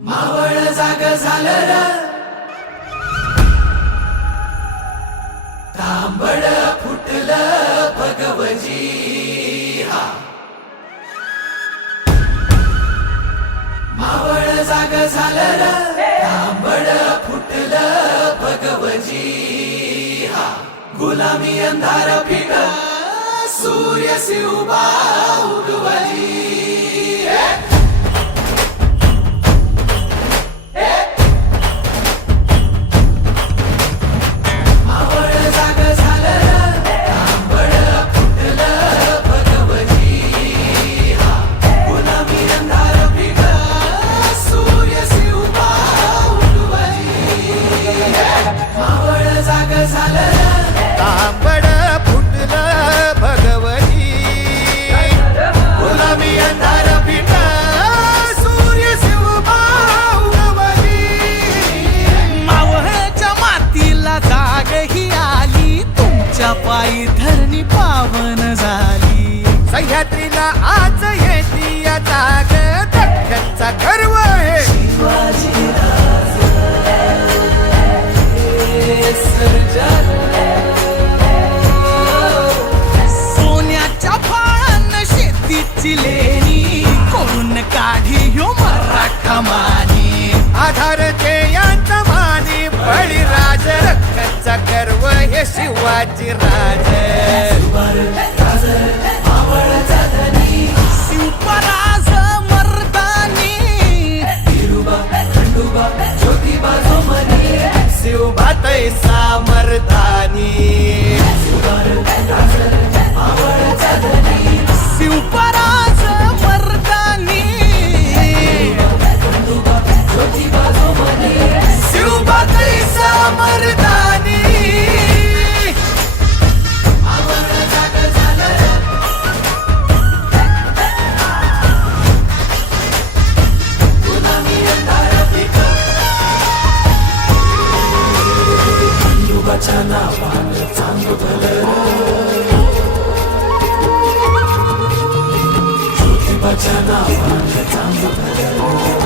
मावळ जाग झालं र तांबड फुटलं भगवजी हा मावळ जाग झालं र तांबड फुटलं भगवजी हा गुलामी अंधार फिट सूर्य शिवबा उगवली तांबड फुटलं भगवती गुलामी अंधार फिट सूर्य शिवबा उगवली मावळच्या मातीला जाग ही आली तुमच्या पायी धरणी पावन झाली सह्याद्रीला आज येती या जाग दख्खनचा गर्व आहे सोन्याच्या फाळान शेतीची लेणी करून काढी ह्यो मराठा मानी आधार यांचा मानी बळीराज रख्खनचा गर्व हे शिवाजी राज शिवपराज मर्दानी शिवबातै सामर्थानी शिवपराज मर्दानी शिवबातै सामर्थानी बचाना चांगलं